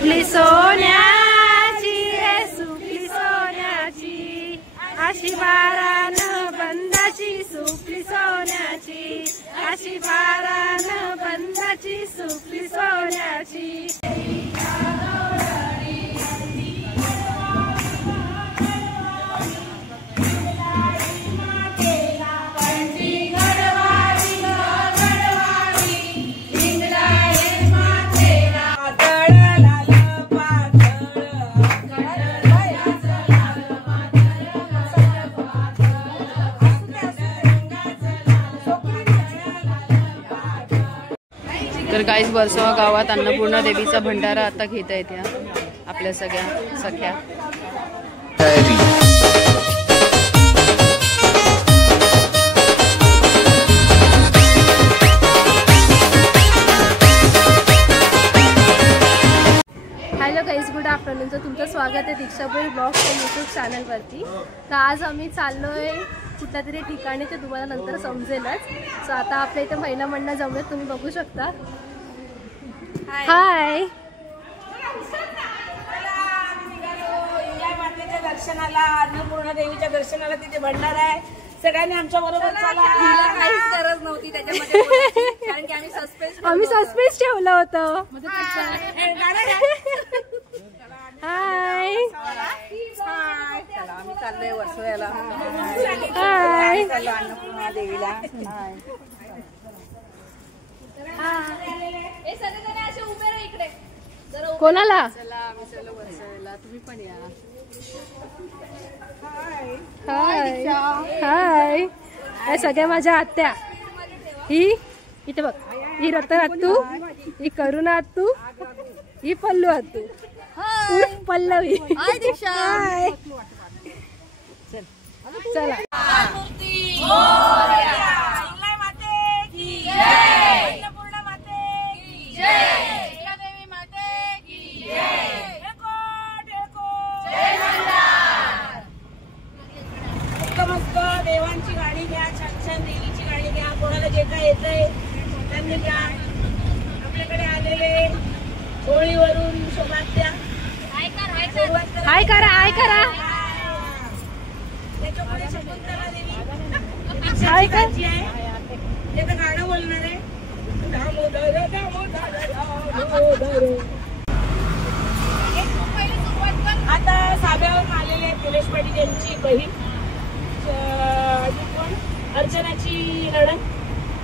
सुपली सोन्याची रे सुपली सोन्याची अशी 12 बंदाची सुपली सोन्याची अशी 12 बंदाची सुपली सोन्याची। तर गाईस बरसोवा गावात अन्नपूर्णा देवीचा भंडारा आता घेता येते आपल्या सगळ्या सख्या। हॅलो गाईस, गुड आफ्टरनून। तर तुमचं स्वागत आहे दीक्षापूर ब्लॉग्सच्या यूट्यूब चॅनलवरती। तर आज आम्ही चाललोय कुठल्या तरी ठिकाणी, ते तुम्हाला नंतर समजेलच। सो आता आपल्या इथे महिला मंडळ जमले, तुम्ही बघू शकता। हाय मातेच्या दर्शनाला, अन्नपूर्णा देवीच्या दर्शनाला तिथे भंडारा आहे। सगळ्यांनी आमच्या बरोबर चला। काहीच गरज नव्हती त्याच्यामध्ये बोलायची, कारण की आम्ही सस्पेन्स ठेवलं होतं। हाय चला आम्ही चाललोय वर्सोव्याला। हाय चाललो अन्नपूर्णा देवीला। कोणाला? हाय हाय, या सगळ्या माझ्या आत्या। ही इथे बघ, ही रत्न आत्तू, ही करुणा आत्तू, ही पल्लू आत्तू, पल्लवी। हाय दीक्षा। हाय चला। देवांची गाडी घ्या, छान छान देवीची गाडी घ्या। कोणाला जे काय येतंय त्यांनी घ्या। आपल्याकडे आलेले होळीवरून शोभात्या हाय करा, हाय करा। त्याच्यापुढे शकुंतला देवी हाय करायची आहे। त्याचं गाणं बोलणार आहे, दामोदर दामोदर दामोदर। आता साब्यावरून आलेले आहेत निलेश पाटील यांची बहीण अर्चनाची नणंद,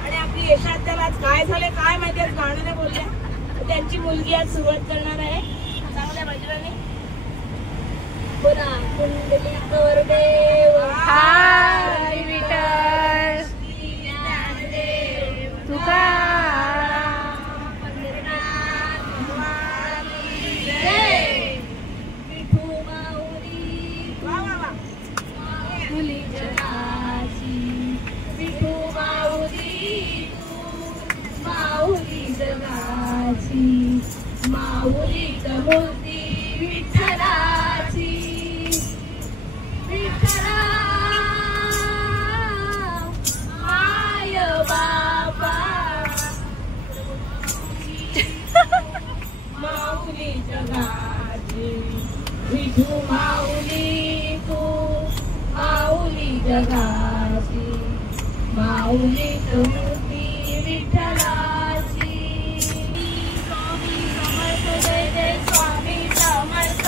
आणि आपली यशा त्याला आज काय झाले काय माहिती, आज गाणं नाही बोलल्या। त्यांची मुलगी आज सुरुवात करणार आहे चांगल्या मंदिराने। पुन्हा कुंडलीकर देव हाय विठ्ठल तुका माऊली मूर्ती विठ्ठलाची, विठ्ठला माय बाबा माऊली जगाची, विठू माऊली तू माऊली जगाची, माऊली मूर्ती विठ्ठलाची। जय जय स्वामी समर्थ,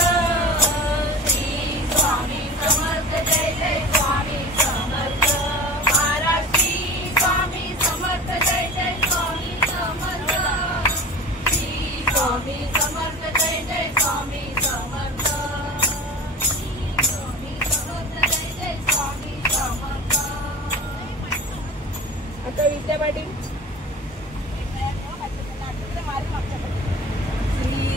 श्री स्वामी समर्थ, जय जय स्वामी समर्थ महाराज, श्री स्वामी समर्थ, जय जय स्वामी समर्थ, श्री स्वामी समर्थ, जय जय स्वामी समर्थ, श्री स्वामी समर्थ, जय जय स्वामी समर्थ। आता विद्या पाटील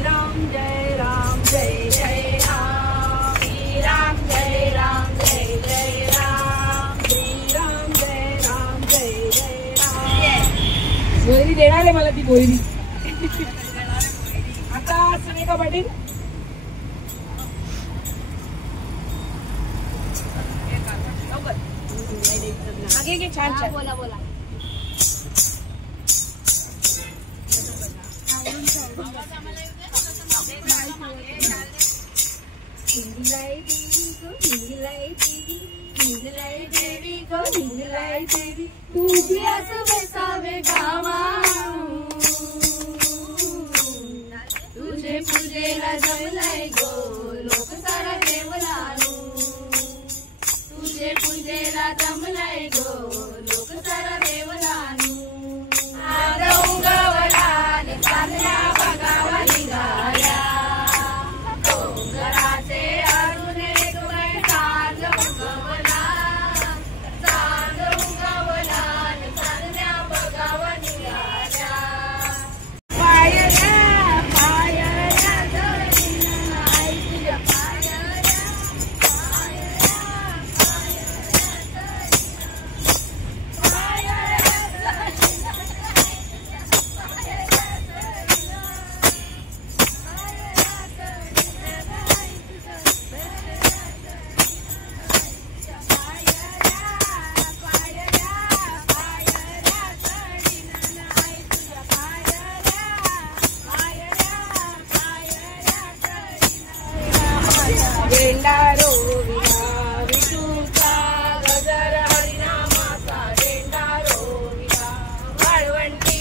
राम जय राम जय जय राम, श्री राम जय राम जय जय राम, श्री राम जय राम जय जय राम। बोयरी देणार आहे मला ती बोयरी। आता सुनीता पाटील आगे घे, छान छान बोला बोला। हिंगलाई देवी गो हिंगलाई देवी तुझी असं बसावे गावा तुझे पूजेला जमलाय गो लोक सारा देवलानू तुझे पूजेला जमलाय गो लोक सारा देवलानू डोंगरावला चांदण्या बघावा निघाल्या डोंगराचे अरुण एक चांद उगवला चांदण्या बघावा निघाल्या पायऱ्या पायऱ्या जळीनं आई तुझ्या पायऱ्या डेंडारो विना विठूचा गजर हरिनामाचा डेंडारो विना वाळवंटी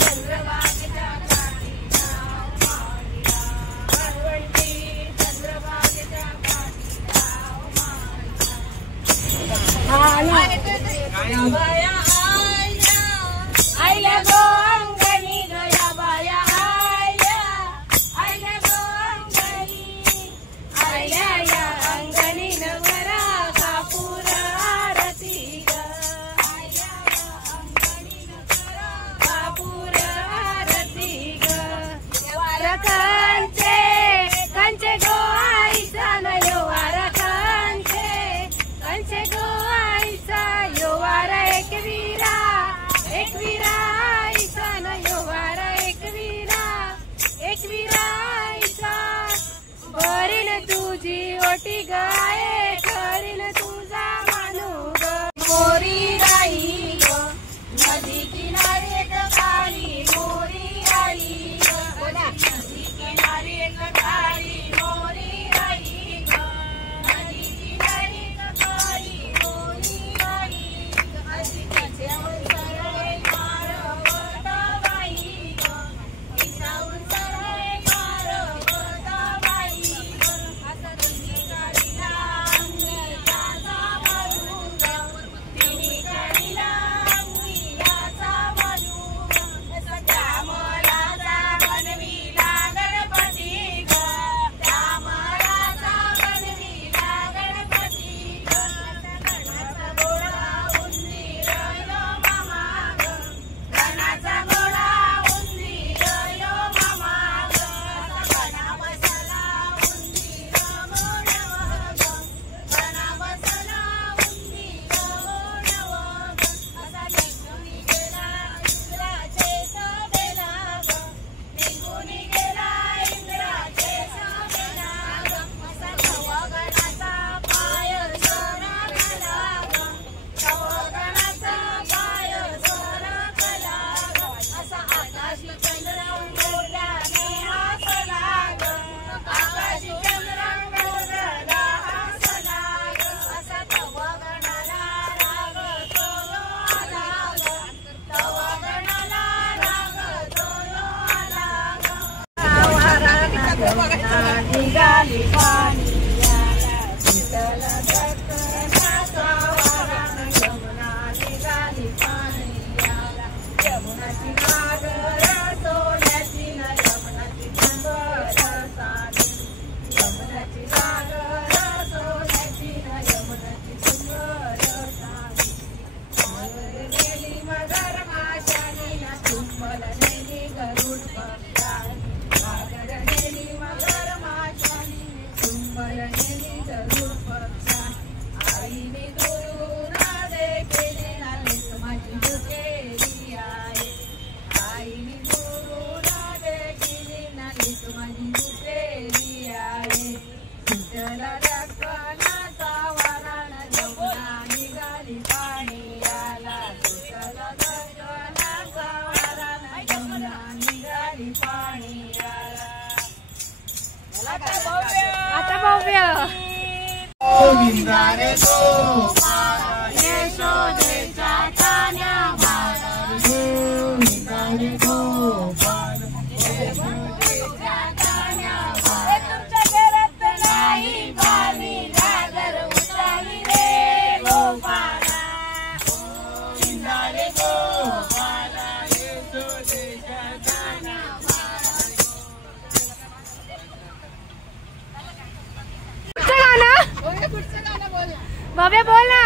चंद्रभागेच्या काठीला वाळवंटी चंद्रभागेच्या काठीला बाया आयल्या गो अंगणी गया बाया आयल्या गो अंगणी आयल्या या अंगणी नवरा कापूर आरती ग आयल्या या अंगणी नवरा कापूर आरती ग वार कांचे गो आईचा न यो वार कांचे गो आईचा यो वार एकवीरा आईचा न यो वार एकवीरा आईचा करीन तुझी ओटी गाये करीन तुझा मानू ग मोरी राई ग नदी किनारी एक काळी मोरी राई ग नदी किनारी एक काळी मोरी राई ग नदी किनारी एक काळी मोरी राई ग अशी कच्यावर सरळे मारवत बाई ग ईशावर सरळे मारवत बाई ग असं दोन्ही गाडीला अंगी याचा मारूग तिन्ही गाडीला अंगी याचा मारूग असं त्यामलाचा बनविला गणपती ग त्यामलाचा बनविला गणपती ग गणाचा गोळा उंदीर यो मामा ग गणाचा गोळा उंदीर यो मामा ग गणा बसला उंदीर मोडव ग गणा बसला उंदीर मोडव ग असा निघून गेला इंद्राचे सभेला ग निघून गेला इंद्राचे सभेला ग असा कवा गणाचा पाय सरकला ग कवा गणाचा पाय सरकला ग असा आकाशी चंद्र मोरल्याने हसला ग आकाशी चंद्र मोरला हसला ग असा तवा गणाला राग तो आला ग तवा गणाला राग तो आला ग निघाली पाणीयाला शीतल दर्शनाचा वारा यमुना निघाली पाणीयाला यमुनाची नागर सोन्याची न यमुनाची सुंदर साडी यमुनाची नागर सोन्याची न यमुनाची सुंदर साडी सागर नेली मगर माशानी न तुंबल नेली गरुड पक्षानी सागर नेली मगर माशानी तुंबल नेली गरुड पक्षानी आता भव्य गोविंदा रे गोपाल यशोदेच्या कान्या बाळ गोविंदा रे गोपाल यशोदेच्या कान्या बाळ तुमच्या घरात नाही पाणी घागर उतरली रे गोपाला गोविंदा रे गोपाल यशोदेच्या कान्या भव्य बोल ना.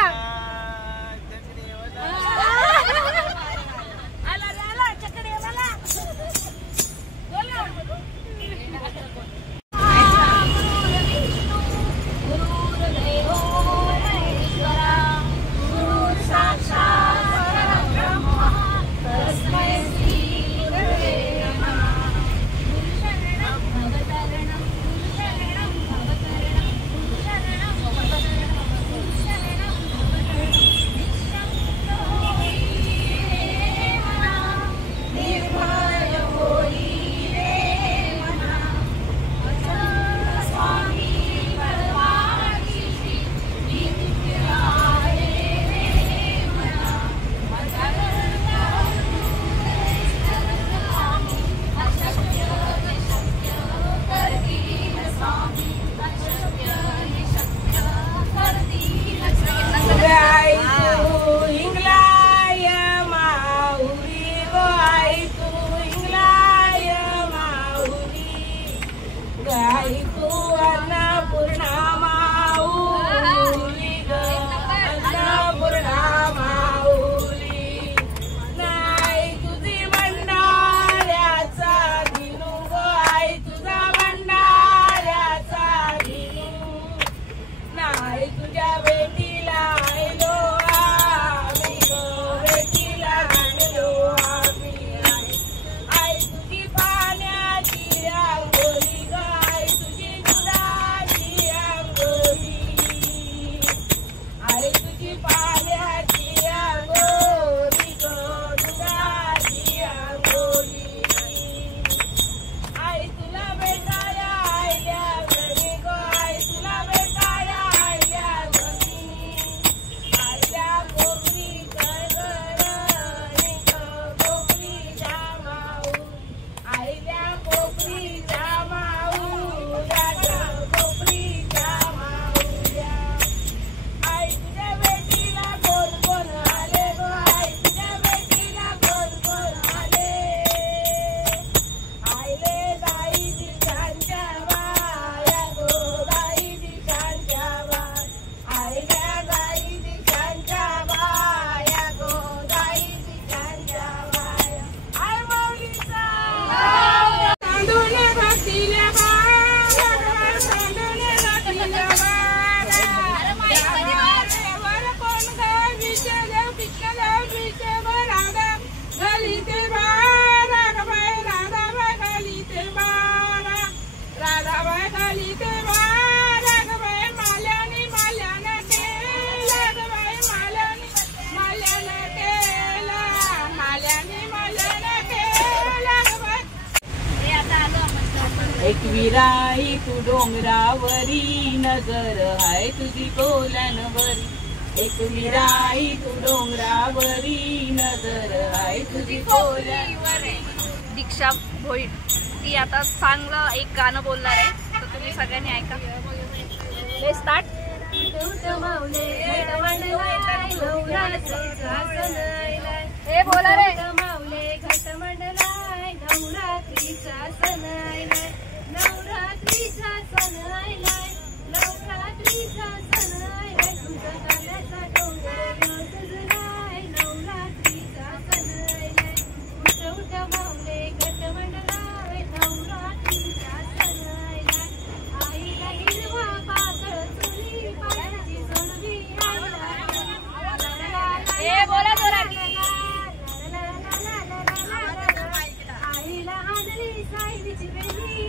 एक विराई तू डोंगरावरी नजर हाय तुझी कोल्यांवरी. एक विराई तू डोंगरावरी नजर हाय तुझी कोल्यांवरी. दीक्षा भोईर ती आता चांगलं एक गाणं बोलणार आहे, तर तुम्ही सगळ्यांनी ऐका. Let's start. हे बोला रे. नवरात्रीचा सण आलाय, नवरात्रीचा सण आलाय, नवरात्रीचा सण आलाय, तुझा काल्याचा डोंगर सजलाय, नवरात्रीचा सण आलाय, उठ उठ माऊले घट मंडलाय, नवरात्रीचा सण आलाय, आईला हिरवा पातळ चुली पायाची जोडवी आईला. हे बोला जोरात. आईला आणली सायलीची वेली,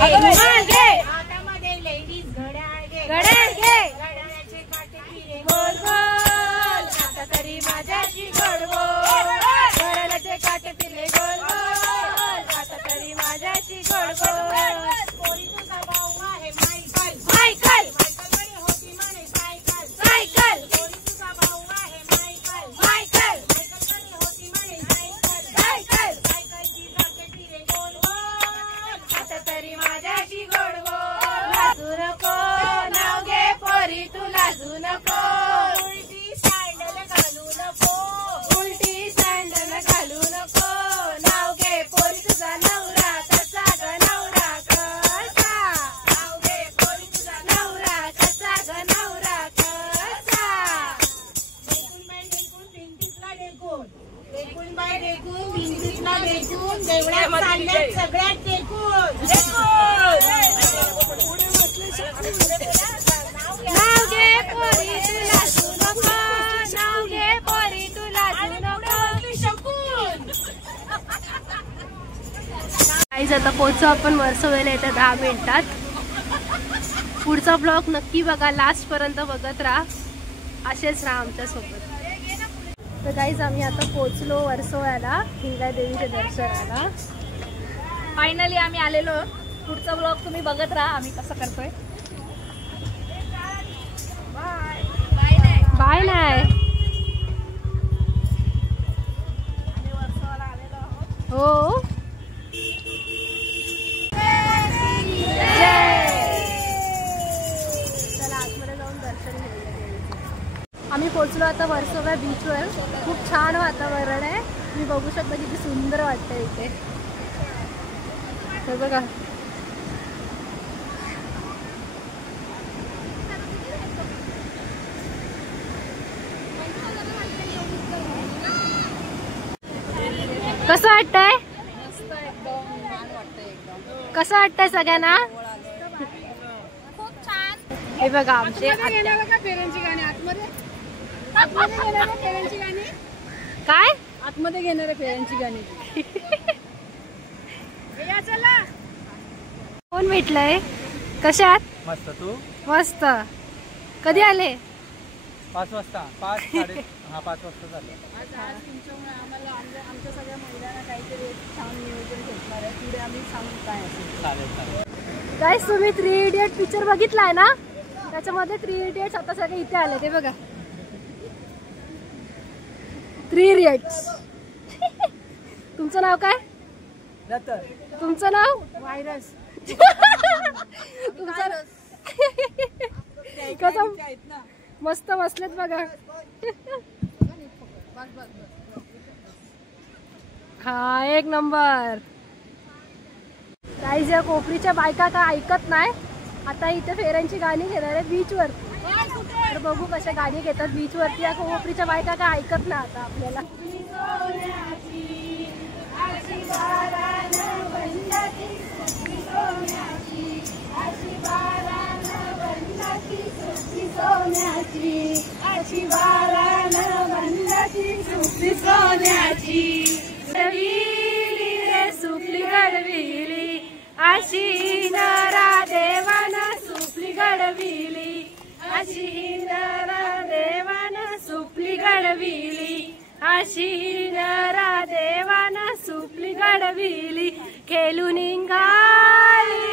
हातामध्ये लेडीज घड्याळ घे, घड्याळाचे काटे फिरे गोल गोल, आता तरी माझ्याशी गोड बोल. घड्याळाचे काटे फिरले गोल गोल, आता तरी माझ्याशी गोड बोल. पोरी तुझा भाऊ आहे मायकल, मायकल कडे होती म्हणे सायकल, सायकल. पोरी तुझा भाऊ आहे मायकल, मायकल कडे होती म्हणे सायकल, सायकल. सायकलची चाके फिरे गोल गोल, आता तरी माझ्याशी गोड बोल. लाजू नको नाव घे पोरी तू लाजू नको, उलटी सँडल घालू नको, उलटी सँडल घालू नको. नाव घे पोरी तुझा नवरा कसा ग नवरा कसा, नाव घे पोरी तुझा नवरा कसा ग नवरा कसा. देखून बाय देखून भिंतीतला डेकून, देखून बाय देखून भिंतीतला डेकून, देवळात चालल्यात सगळ्यात देखून, नाव घे पोरी तू लाजू नको, नाव घे पोरी तू लाजू नको. गाईज आता पोहोचू आपण वर्सोवेला येत्या 10 मिनिटात. पुढचा ब्लॉग नक्की बघा, लास्ट पर्यंत बघत राहा, असेच राहा आमच्या सोबत. तर गाईज आम्ही आता पोहोचलो वर्सोव्याला हिंगळा देवीच्या दर्शनाला. फायनली आम्ही आलेलो. पुढचा ब्लॉग तुम्ही बघत राहा आम्ही कसं करतोय. बाय नाही हो. चला आतमध्ये जाऊन दर्शन घेऊया. आम्ही पोहोचलो आता वर्सोवा बीचवर. खूप छान वातावरण आहे, तुम्ही बघू शकता किती सुंदर वाटतंय इथे. तर बघा कसं वाटतंय, कसं वाटतंय सगळ्यांना. खूप छान. हे बघा आमचे फेऱ्यांची गाणी आतमध्ये, आतमध्ये घेणार फेऱ्यांची गाणी, काय आतमध्ये घेणार फेऱ्यांची गाणी. चला कोण भेटलंय, कशात. मस्त. तू मस्त. कधी आले. 5 वाजता 5 साडे 5 वाजता झालं. आज तुमच्यामुळे आम्हाला आमच्या सगळ्या महिलांना काहीतरी छान नियोजन भेटणार आहे. पुढे आम्ही सांगू काय असेल. चालेल चालेल. गाईस तुम्ही 3 इडियट पिक्चर बघितलाय ना, त्याच्यामध्ये 3 इडियट्स आता सगळे इथे आले. ते बघा 3 इडियट्स. तुमचं नाव काय. तुमचं नाव व्हायरस. तुमचं कसं मस्त बसलेत बघा. हा एक नंबर. गाईज या कोपरीच्या बायका का ऐकत नाही. आता इथे फेऱ्यांची गाणी घेणार आहे बीचवर. तर बघू कशा गाणी घेतात बीचवरती. या कोपरीच्या बायका का ऐकत नाही आता आपल्याला. सुपली घडविली अशी नरा देवानं, सुपली घडविली अशी नरा देवानं, सुपली घडविली अशी नरा देवानं, सुपली घडविली. खेळून निघाली,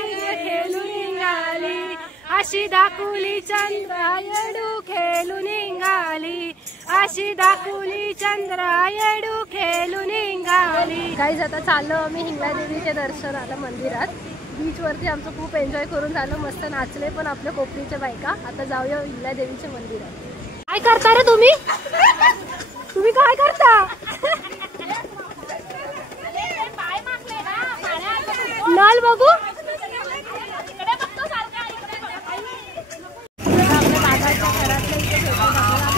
खेळून निघाली अशी दाखवली चंद्रायडू, खेळून निघाली अशी दाखवली चंद्रायडू, खेळून निघाली. गाईज आता चाललो आम्ही हिंगळा देवीच्या दर्शनाला मंदिरात. बीचवरती आमचं खूप एन्जॉय करून झालं, मस्त नाचले पण आपल्या कोपरीच्या बायका. आता जाऊया हिंगळा देवीच्या मंदिरात. काय करता रे तुम्ही, तुम्ही काय करता. नल बघू.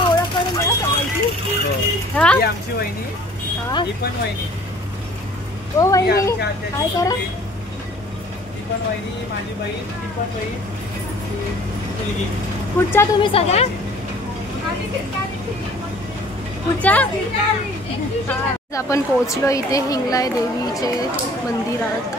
ओळख करून द्या सगळ्यांची. आमची वहिनी, ही पण वहिनी. ओ वहिनी काय करा. ती पण वहिनी, माझी बहीण, ती पण बहीण. कुठच्या तुम्ही सगळ्या कुठच्या. आपण पोहोचलो इथे हिंगळा देवीचे मंदिरात.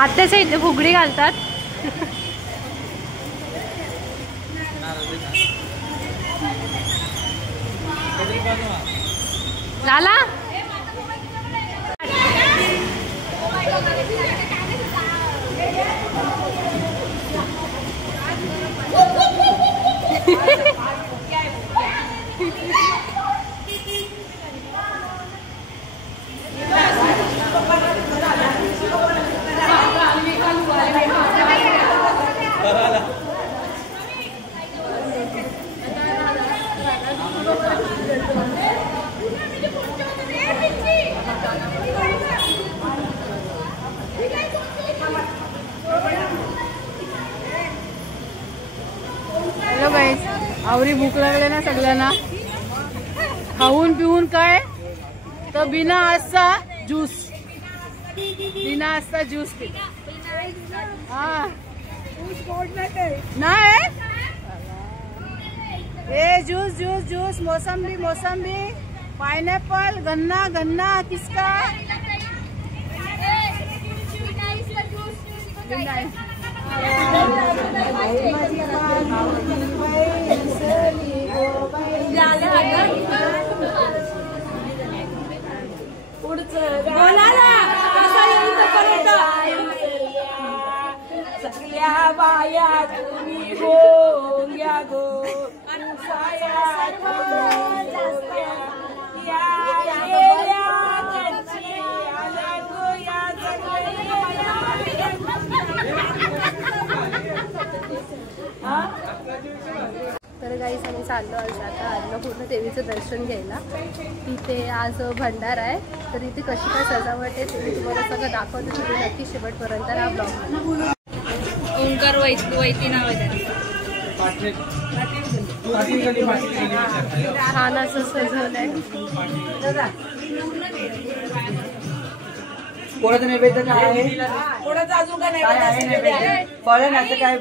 आत्याच्या इथे फुगडी घालतात. झाला हॅलो गाईस, आवरी भूक लागले ना सगळ्यांना. खाऊन पिऊन काय तर बिना आजचा ज्यूस पिला. हा नाही हे ज्यूस मोसंबी पाइनएप्पल गन्ना किसका सगळ्या बाया तुम्ही गोंग्या गो तर गाईस आम्ही चाललो आता अन्नपूर्ण देवीचं दर्शन घ्यायला. तिथे आज भंडारा आहे, तर इथे कशी काय सजावट आहे ते मी तुम्हाला सगळं दाखवते. तुम्ही नक्की शेवटपर्यंत हा ब्लॉग. ओंकार वैती नाव आहे. छान असं सजवलंय. कोणाचं नैवेद्य काय आहे? कोणाचं अजून काय नैवेद्य? फळ नाही काय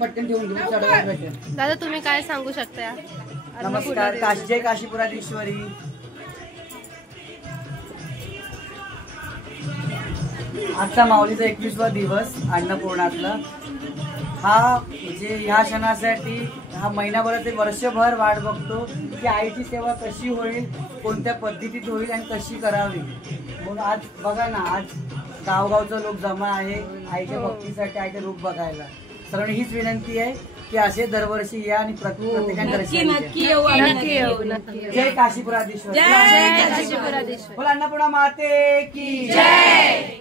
पटकन ठेवून घेऊ. दादा तुम्ही काय सांगू शकता? नमस्कार. जय काशीपुराधीश्वरी. आजचा माऊलीचा 21वा दिवस अन्नपूर्णातला. हा म्हणजे ह्या क्षणासाठी हा महिनाभर ते वर्षभर वाट बघतो की आईची सेवा कशी होईल, कोणत्या पद्धतीत होईल आणि कशी करावी. मग आज बघा ना, आज गावगावचं लोक जमा आहे आईच्या भक्तीसाठी, आईचे रूप बघायला. सर्वांनी हीच विनंती आहे की असे दरवर्षी या आणि प्रत्येकाने दर्शन घ्या. जय काशीपुराधीश्वर. बोला अन्नपूर्णा माते की जय.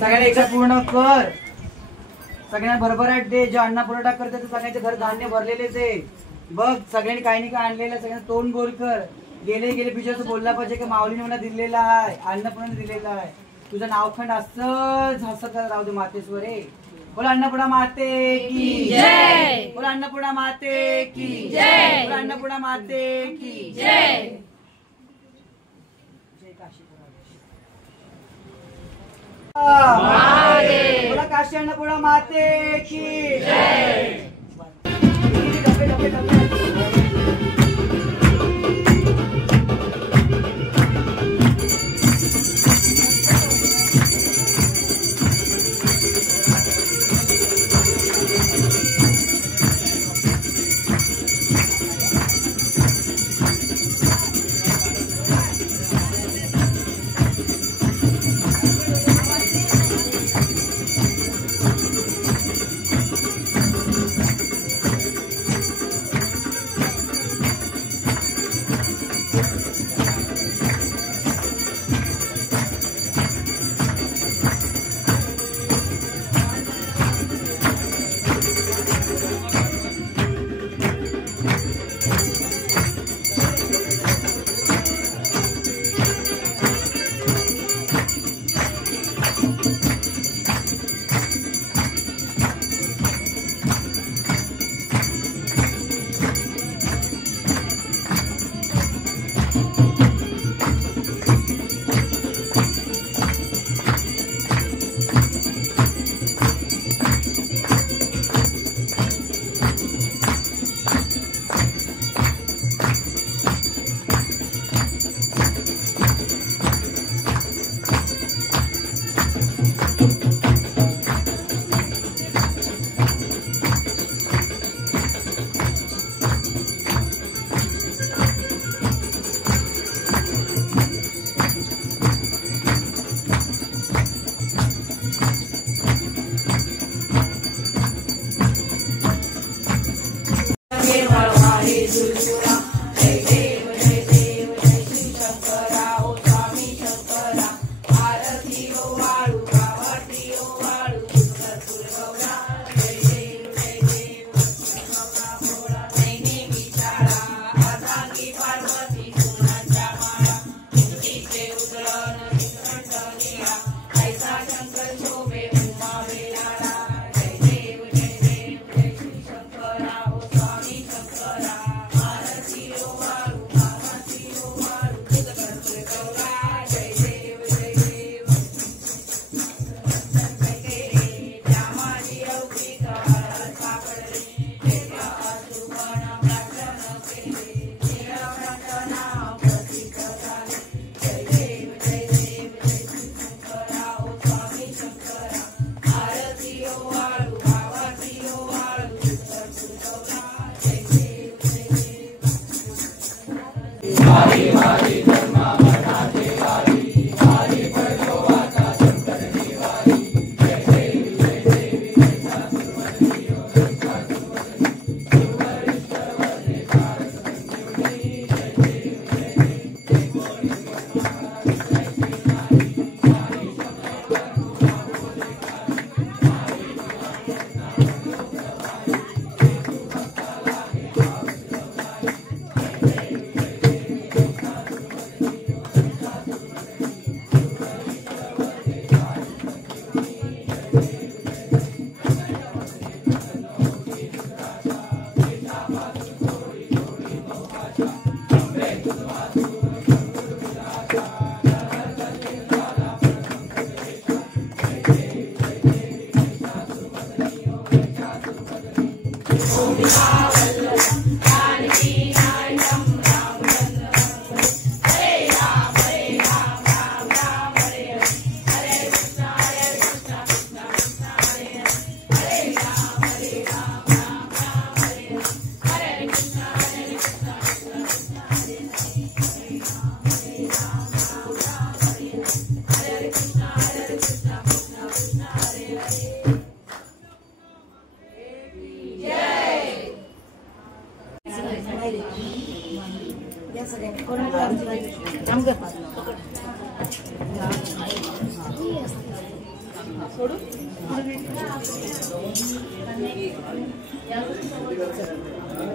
सगळ्यांना एकदा पूर्ण कर. सगळ्यांना भरभराट दे. जो अन्नपुरवठा करते ते सगळ्यांचे घर धान्य भरलेलेच आहे. बघ सगळ्यांनी काही नाही काय आणलेलं, सगळ्यांना तोंड गोल कर. गेले बिचार बोलला पाहिजे की माऊलीने मला दिलेला आहे, अन्नपूर्णा दिलेला आहे. तुझं नावखंड असंच हसत राहू दे मातेश्वर. बोला अन्नपूर्णा माते की जय. बोला अन्नपूर्णा माते की जय. बोला अन्नपूर्णा माते की जय. बोला काशी अन्नपूर्णा माते की जय.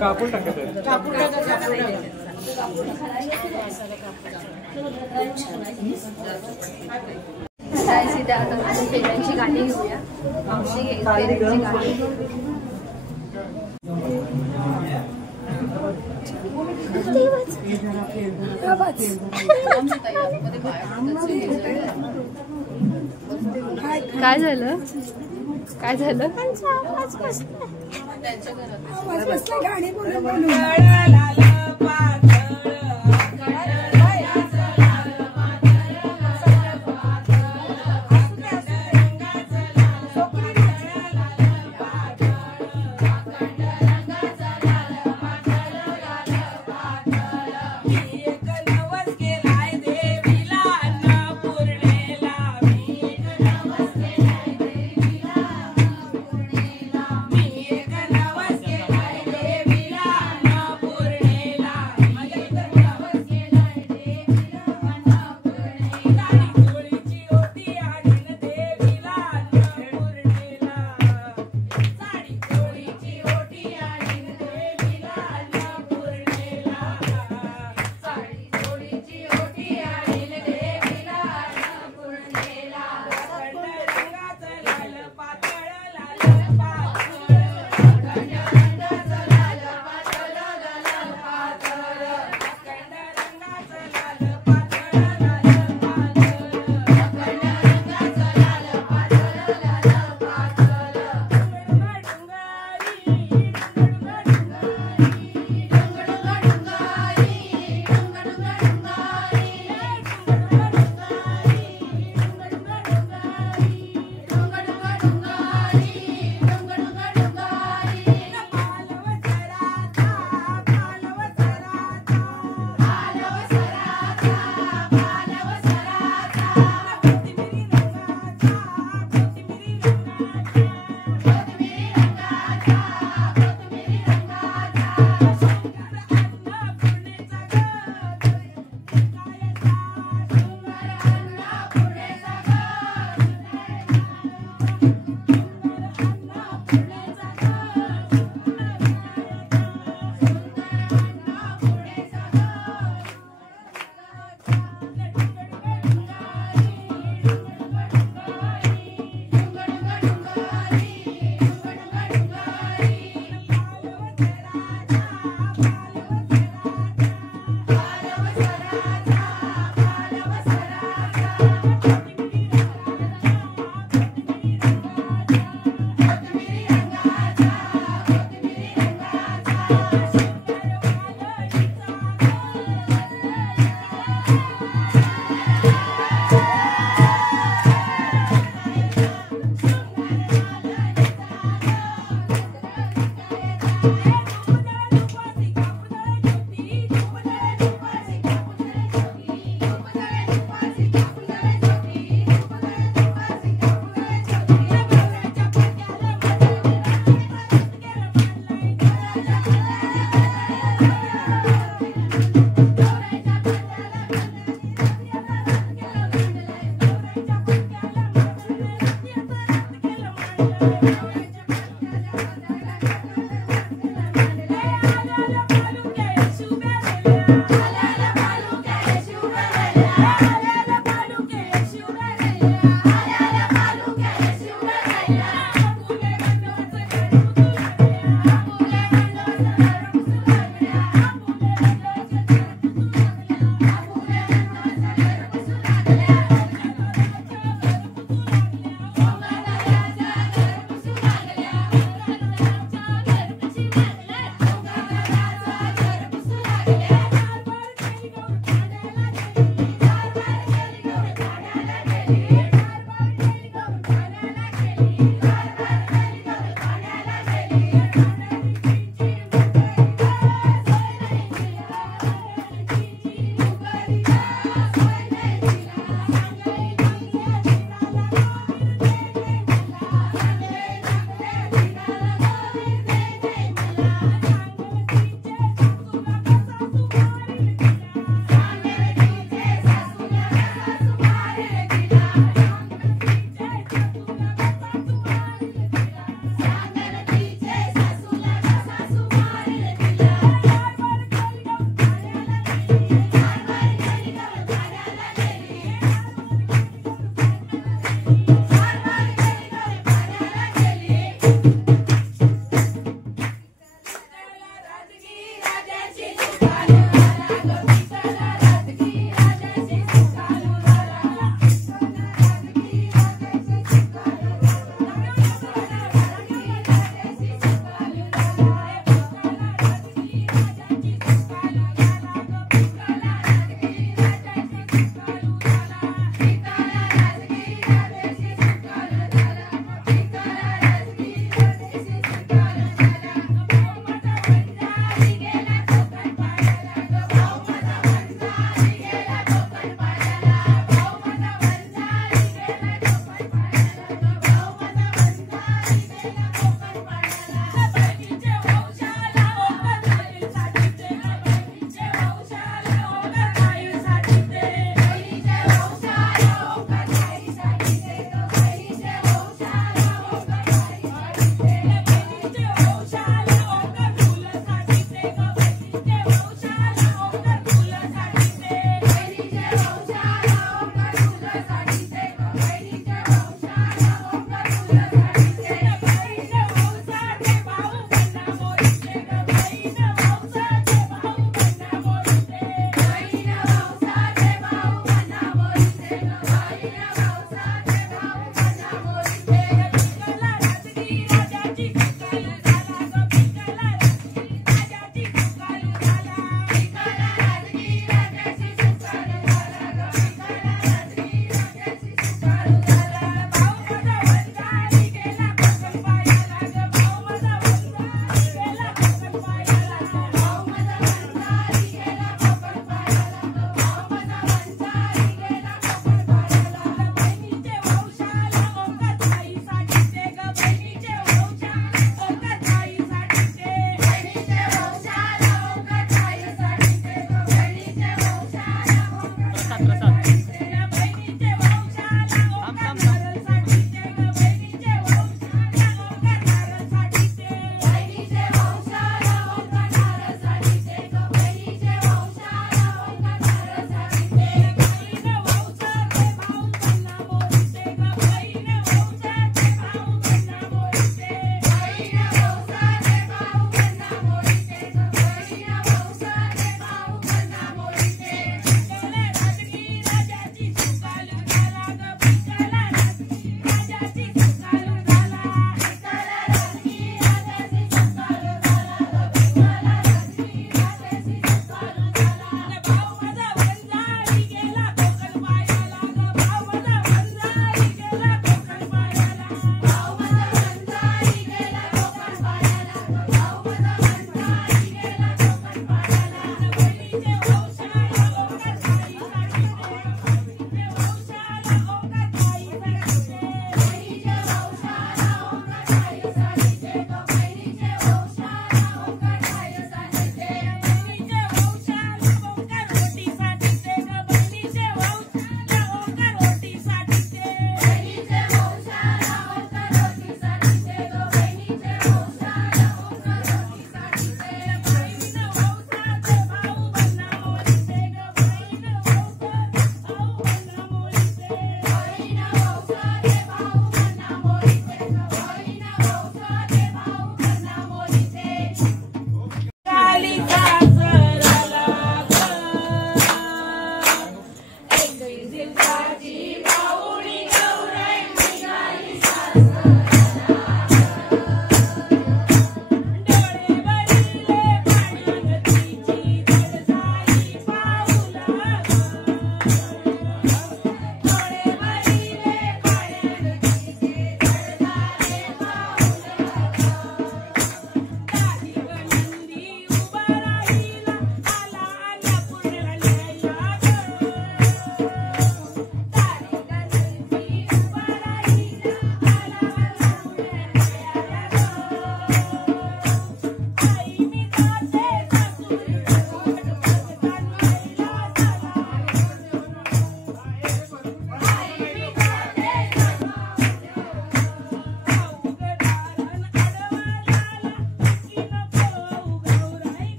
कापूर टाकायचं. इथे आता पेट्यांची गाडी घेऊया. मावशी पेट्यांची गाडी. काय झालं? काय झालं? गाडी बोलून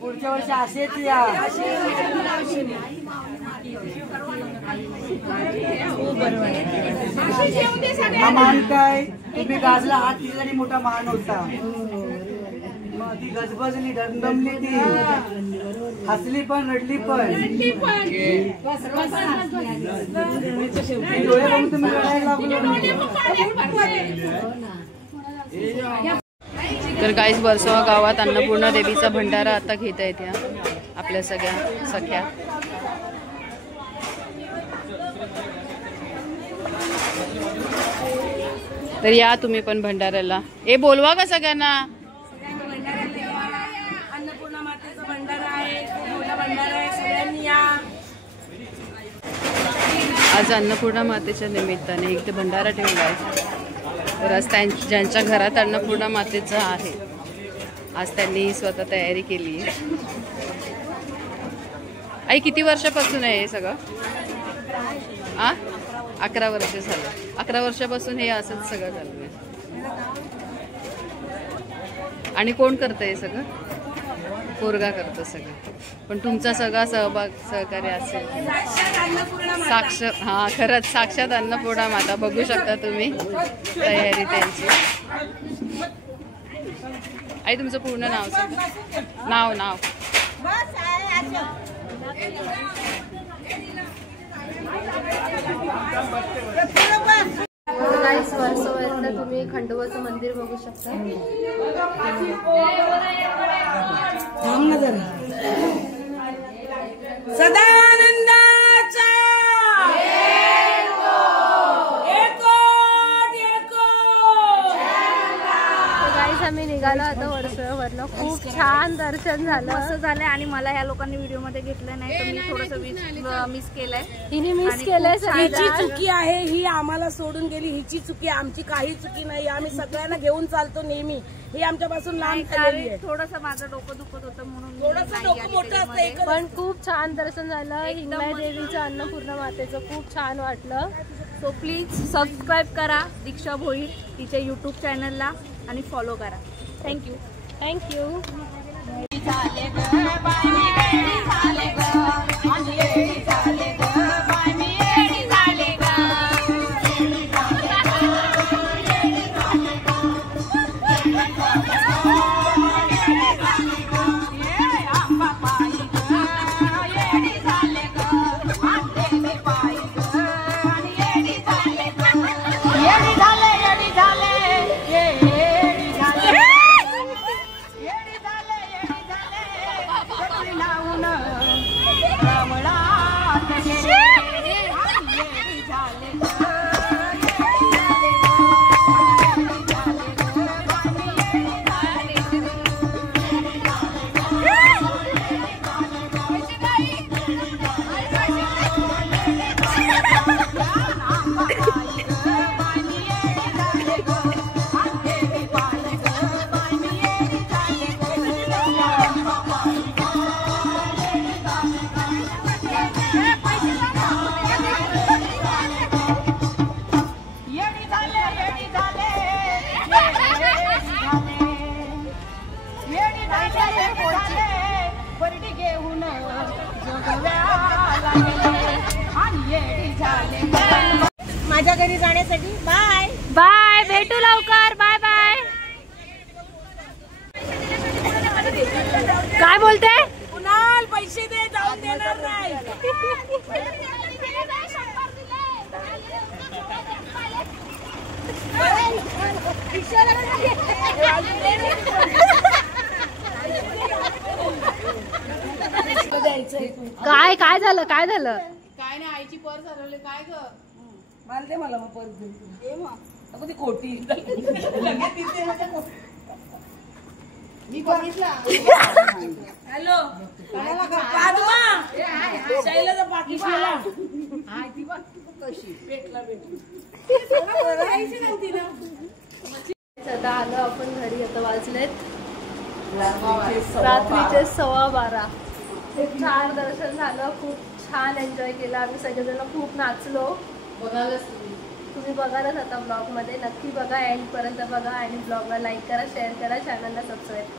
पुढच्या वर्षी असेच या. हा मान काय तुम्ही गाजला हा तिच्यासाठी मोठा मान होता. ती गजबजली दमदमली ती हसली पण रडली पण डोळे बघून तुम्ही रडायला लागलो. तर गाईस वर्सोवा गावात अन्नपूर्णा देवीचा भंडारा आता घेता येते आपल्या सगळ्या सख्या. तर या तुम्ही पण भंडाऱ्याला. ए बोलवा का सगळ्यांना. अन्नपूर्णा मातेचा भंडारा आहे, मोठा भंडारा आहे, सगळ्यांनी या. आज अन्नपूर्णा मातेच्या निमित्ताने एक भंडारा ठेवला आहे. तर आज ज्यांच्या घरात अन्नपूर्णा मातेचं आहे आज त्यांनी स्वतः तयारी केली आहे. आई किती वर्षापासून आहे हे सगळं. 11 वर्ष झालं. 11 वर्षापासून हे असंच सगळं चालू आहे. आणि कोण करतं हे सगळं. पोरगा करतो सगळं. पण तुमचा सगळा सहभाग सहकार्य असेल. खरंच साक्षात अन्नपूर्णा माता. बघू शकता तुम्ही तयारी त्यांची. आई तुमचं पूर्ण नाव सांगा. नाव वर्सोवा तुम्ही खंडोबाचं मंदिर बघू शकता. सदानंदाचा आम्ही निघालो आता वर्सोव्यावरनं. खूप छान छान दर्शन झालं. असं झालंय आणि मला ह्या लोकांनी व्हिडिओ मध्ये घेतलं नाही तर मी थोडंसं मिस केलंय. हिने मिस केलंय. हिची चुकी आहे, ही आम्हाला सोडून गेली, हिची चुकी, आमची काही चुकी नाही. आम्ही सगळ्यांना घेऊन चालतो नेहमी. ही आमच्यापासून लांब झालेली आहे. थोडंसं माझं डोकं दुखत होतं म्हणून थोडंसं डोकं मोठं असतं. पण खूप छान दर्शन झालं. हिंगलाई देवीचं अन्नपूर्णा मातेचं खूप छान वाटलं. सो प्लीज सबस्क्राईब करा दीक्षा भोईर तिच्या यूट्यूब चॅनलला आणि फॉलो करा. थँक्यू. थँक्यू. माझ्या घरी जाण्यासाठी बाय बाय. भेटू लवकर. Bye bye. काय बोलते? कुणाल पैसे दे, जाऊन देणार नाही. काय काय झालं? काय झालं? काय नाही, आईची पर्स हरवली. काय ग? मला दे, मला मग परत दे. अगं ती खोटी. मी बघितला. हॅलो पादमा, शैलाचा पाकिट मला. आता आलो आपण घरी. आता वाजलेत रात्रीचे 12:15. खूप छान दर्शन झालं. खूप छान एन्जॉय केलं आम्ही सगळेजण. खूप नाचलो. बघायलाच तुम्ही बघालच आता ब्लॉगमध्ये. नक्की बघा, एंड पर्यंत बघा आणि ब्लॉगला लाईक करा, शेअर करा, चॅनलला सबस्क्राईब करा.